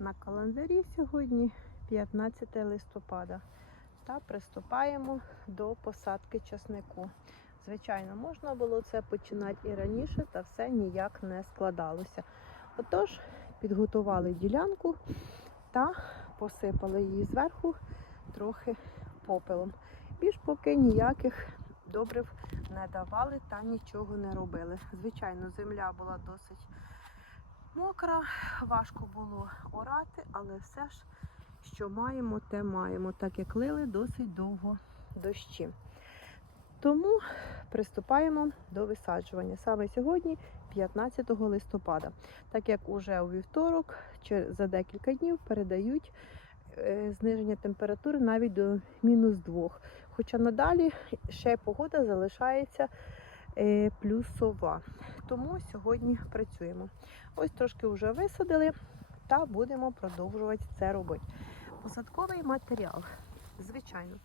На календарі сьогодні 15 листопада та приступаємо до посадки часнику. Звичайно, можна було це починати і раніше, та все ніяк не складалося. Отож, підготували ділянку та посипали її зверху трохи попелом. Більш поки ніяких добрив не давали та нічого не робили. Звичайно, земля була досить мокра, важко було орати, але все ж, що маємо, те маємо, так як лили досить довго дощі. Тому приступаємо до висаджування. Саме сьогодні, 15 листопада, так як уже у вівторок, чи за декілька днів передають е, зниження температури навіть до мінус 2. Хоча надалі ще погода залишається плюсова. Тому сьогодні працюємо. Ось трошки вже висадили та будемо продовжувати це робити. Посадковий матеріал. Звичайно,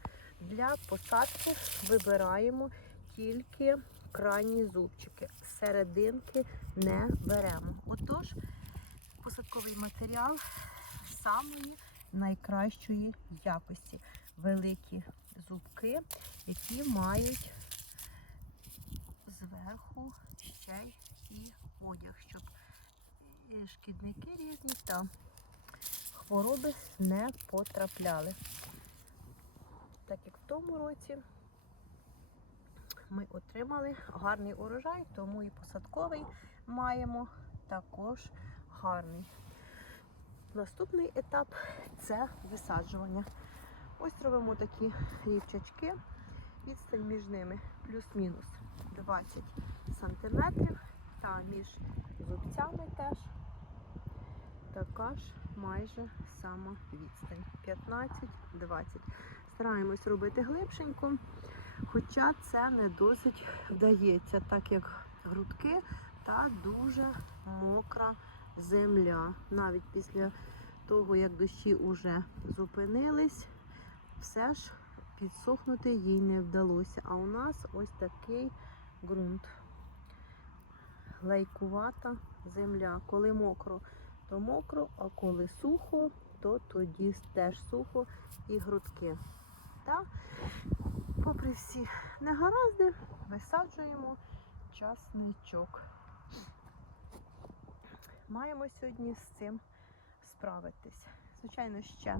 для посадки вибираємо тільки крайні зубчики. Серединки не беремо. Отож, посадковий матеріал самої найкращої якості. Великі зубки, які мають зверху ще й і одяг, щоб шкідники різні та хвороби не потрапляли. Так як в тому році ми отримали гарний урожай, тому і посадковий маємо також гарний. Наступний етап це висаджування. Ось робимо такі рівчачки. Відстань між ними плюс-мінус 20 сантиметрів. Та між зубцями теж така ж майже сама відстань. 15-20. Стараємось робити глибшенько, хоча це не досить вдається, так як грудки та дуже мокра земля. Навіть після того, як дощі вже зупинились, все ж підсохнути їй не вдалося. А у нас ось такий ґрунт. Лейкувата земля. Коли мокро, то мокро, а коли сухо, то тоді теж сухо і грудки. Та, попри всі негаразди, висаджуємо часничок. Маємо сьогодні з цим справитись. Звичайно, ще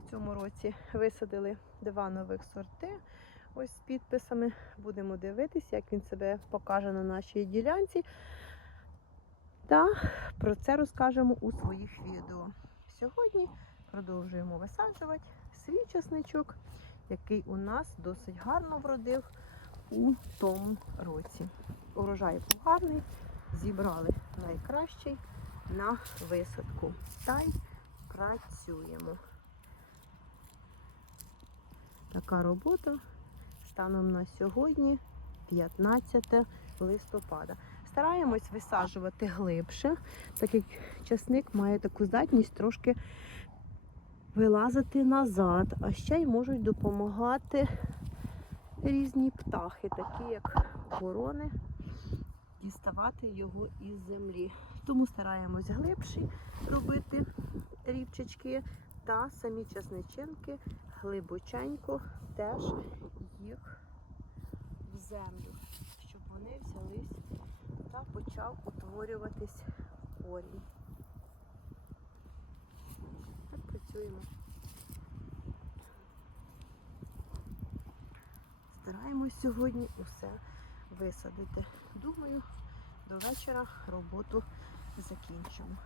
в цьому році висадили два нових сорти. Ось з підписами будемо дивитися, як він себе покаже на нашій ділянці. Та про це розкажемо у своїх відео. Сьогодні продовжуємо висаджувати свій часничок, який у нас досить гарно вродив у тому році. Урожай був гарний, зібрали найкращий на висадку. Та й працюємо. Така робота станом на сьогодні, 15 листопада. Стараємось висаджувати глибше, так як часник має таку здатність трошки вилазити назад, а ще й можуть допомагати різні птахи, такі як ворони, діставати його із землі. Тому стараємось глибші робити рівчачки та самі часничинки глибоченько теж їх в землю, щоб вони взялись та почав утворюватись корінь. Так працюємо. Стараємось сьогодні усе висадити. Думаю, до вечора роботу закінчимо.